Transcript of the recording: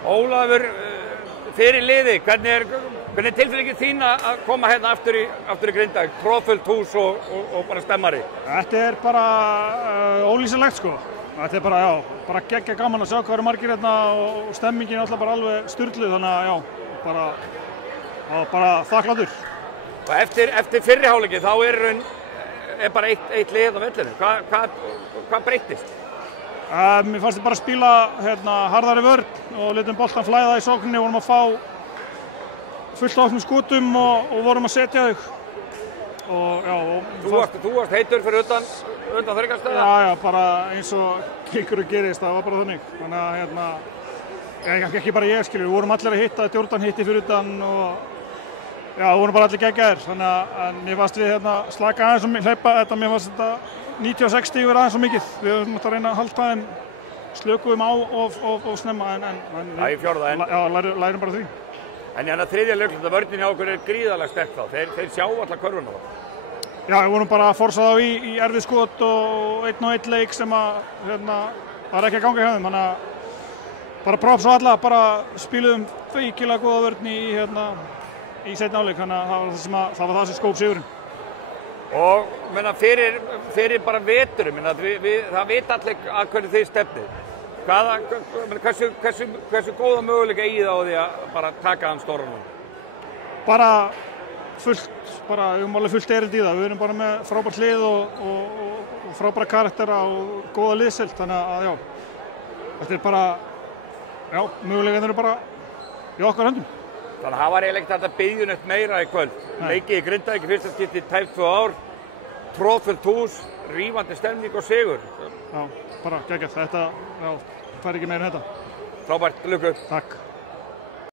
Ólafur, fyrir liði, hvernig er tilfinningin þín að koma hérna aftur í Grindavík, troðfullt hús og bara stemmari? Þetta er bara ólýsanlegt sko. Þetta er bara, bara geggja gaman að sjá hvað eru margir hérna og stemmingin er alltaf bara alveg sturluð, þannig að bara þakklátur. Og eftir fyrri hálfleiki þá er bara eitt lið á vellinu. Hvað breyttist? Mér fannst ég bara að spila harðari vörn og litum boltan flæða í sókninni, vorum að fá fullt af opnum skotum og vorum að setja þau. Þú varst heitur fyrir utan þörgastæða? Já, bara eins og gengur og gerist, það var bara þannig. Þannig að ekki bara ég skilur, við vorum allir að hitta, Jordan hitti fyrir utan og við vorum bara allir geggjaðir. Þannig að mér fannst við slaka aðeins og hleypa þetta, mér fannst þetta 90-60 yfir aðeins og mikið. Við höfum að reyna að halda þeim, slökuðum á og snemma í fjórða enn. Lærum bara því. En hérna þriðja lögklunda vörnin hjá okkur er gríðarlega sterk þá. Þeir sjá allar körfuna þá. Já, við vorum bara að forsa þá í erfið skot og einn leik sem var ekki að ganga hjá þeim. Þannig að bara props á alla, bara spiluðum feikilega góða vörn í seinni hálfleik. Þannig að það var það sem skóp sigurinn. Og fyrir bara veturum, það vita allir að hverju þið stefnið. Hversu góða möguleika í það á því að bara taka hann stóran núna? Bara fullt, við höfum alveg fullt erindi í það. Við erum bara með frábært lið og frábæra karaktera og góða liðsheild. Þannig að þetta er bara, möguleikarnir eru bara í okkar höndum. Þannig að það var eiginlega ekkert að biðja neitt meira í kvöld. Leikið í Grindavík í fyrsta skipti í tæp 2 ár, troðfullt hús, rífandi stemning og sigur. Já, bara geggjað. Þetta fær ekki meira en þetta. Frábært, lukku. Takk.